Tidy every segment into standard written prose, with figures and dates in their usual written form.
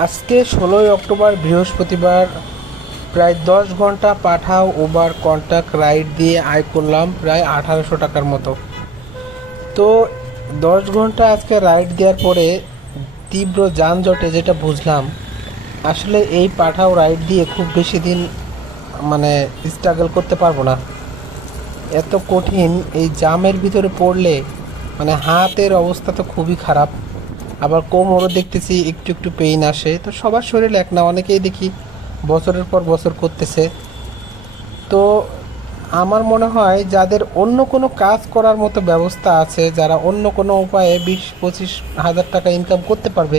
আজকে 16ই অক্টোবর বৃহস্পতিবার। প্রায় 10 ঘন্টা পাঠাও উবার কন্ট্যাক্ট রাইড দিয়ে আয় করলাম প্রায় 1800 টাকার মতো। তো 10 ঘন্টা আজকে রাইড দেওয়ার পরে তীব্র যানজটে যেটা বুঝলাম, আসলে এই পাঠাও রাইড দিয়ে খুব বেশি দিন মানে স্ট্রাগল করতে পারবো না। এত কঠিন এই জামের ভিতরে পড়লে মানে হাতের অবস্থা তো খুবই খারাপ। আবার কোমরও দেখতেছি একটু একটু পেইন আসে। তো সবার শরীর এক না, অনেকেই দেখি বছরের পর বছর করতেছে। তো আমার মনে হয় যাদের অন্য কোনো কাজ করার মতো ব্যবস্থা আছে, যারা অন্য কোনো উপায়ে 20-25 হাজার টাকা ইনকাম করতে পারবে,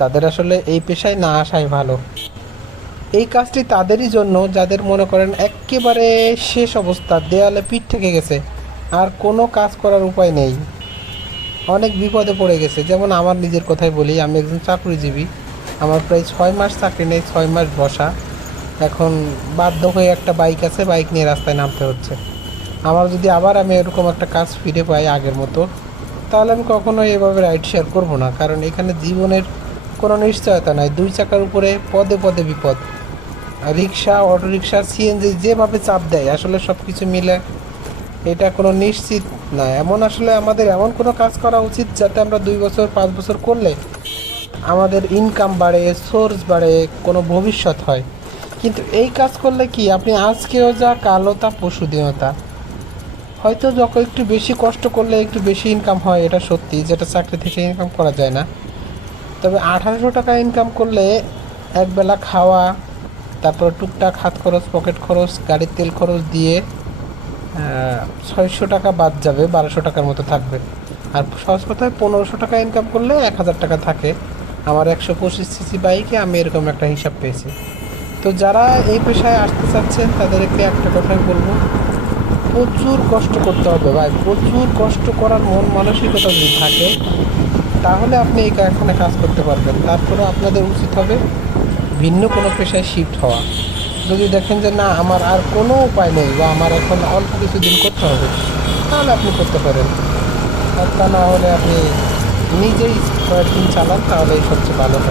তাদের আসলে এই পেশায় না আসাই ভালো। এই কাজটি তাদেরই জন্য যাদের মনে করেন একেবারে শেষ অবস্থা, দেয়ালে পিঠ থেকে গেছে, আর কোনো কাজ করার উপায় নেই, অনেক বিপদে পড়ে গেছে। যেমন আমার নিজের কথাই বলি, আমি একজন চাকরিজীবী। আমার প্রায় 6 মাস চাকরি নেই, 6 মাস বসা। এখন বাধ্য হয়ে একটা বাইক আছে, বাইক নিয়ে রাস্তায় নামতে হচ্ছে। আমার যদি আবার আমি এরকম একটা কাজ ফিরে পাই আগের মতো, তাহলে আমি কখনোই এভাবে রাইড শেয়ার করবো না। কারণ এখানে জীবনের কোনো নিশ্চয়তা নাই, 2 চাকার উপরে পদে পদে বিপদ। আর রিক্সা, অটোরিক্সা, সিএনজি যেভাবে চাপ দেয়, আসলে সব কিছু মিলে এটা কোনো নিশ্চিত না। এমন আসলে আমাদের এমন কোনো কাজ করা উচিত যাতে আমরা 2 বছর 5 বছর করলে আমাদের ইনকাম বাড়ে, সোর্স বাড়ে, কোনো ভবিষ্যৎ হয়। কিন্তু এই কাজ করলে কি, আপনি আজকেও যা কালো তা পরশু দিনও তা। হয়তো যখন একটু বেশি কষ্ট করলে একটু বেশি ইনকাম হয়, এটা সত্যি, যেটা চাকরি থেকে ইনকাম করা যায় না। তবে 1800 টাকা ইনকাম করলে একবেলা খাওয়া, তারপর টুকটাক হাত খরচ, পকেট খরচ, গাড়ির তেল খরচ দিয়ে 600 টাকা বাদ যাবে, 1200 টাকার মতো থাকবে। আর সহজ কথায় 1500 টাকা ইনকাম করলে 1000 টাকা থাকে। আমার 125 সিসি বাইকে আমি এরকম একটা হিসাব পেয়েছি। তো যারা এই পেশায় আসতে চাচ্ছেন তাদেরকে একটা কথাই বলবো, প্রচুর কষ্ট করতে হবে ভাই। প্রচুর কষ্ট করার মন মানসিকতা যদি থাকে, তাহলে আপনি এখানে কাজ করতে পারবেন। তারপরে আপনাদের উচিত হবে ভিন্ন কোনো পেশায় শিফট হওয়া। যদি দেখেন যে না, আমার আর কোনো উপায় নেই, বা আমার এখন অল্প কিছুদিন করতে হবে, তাহলে আপনি করতে পারেন। আর তা না হলে আপনি নিজেই কয়েকদিন চালান, তাহলেই সবচেয়ে ভালো হয়।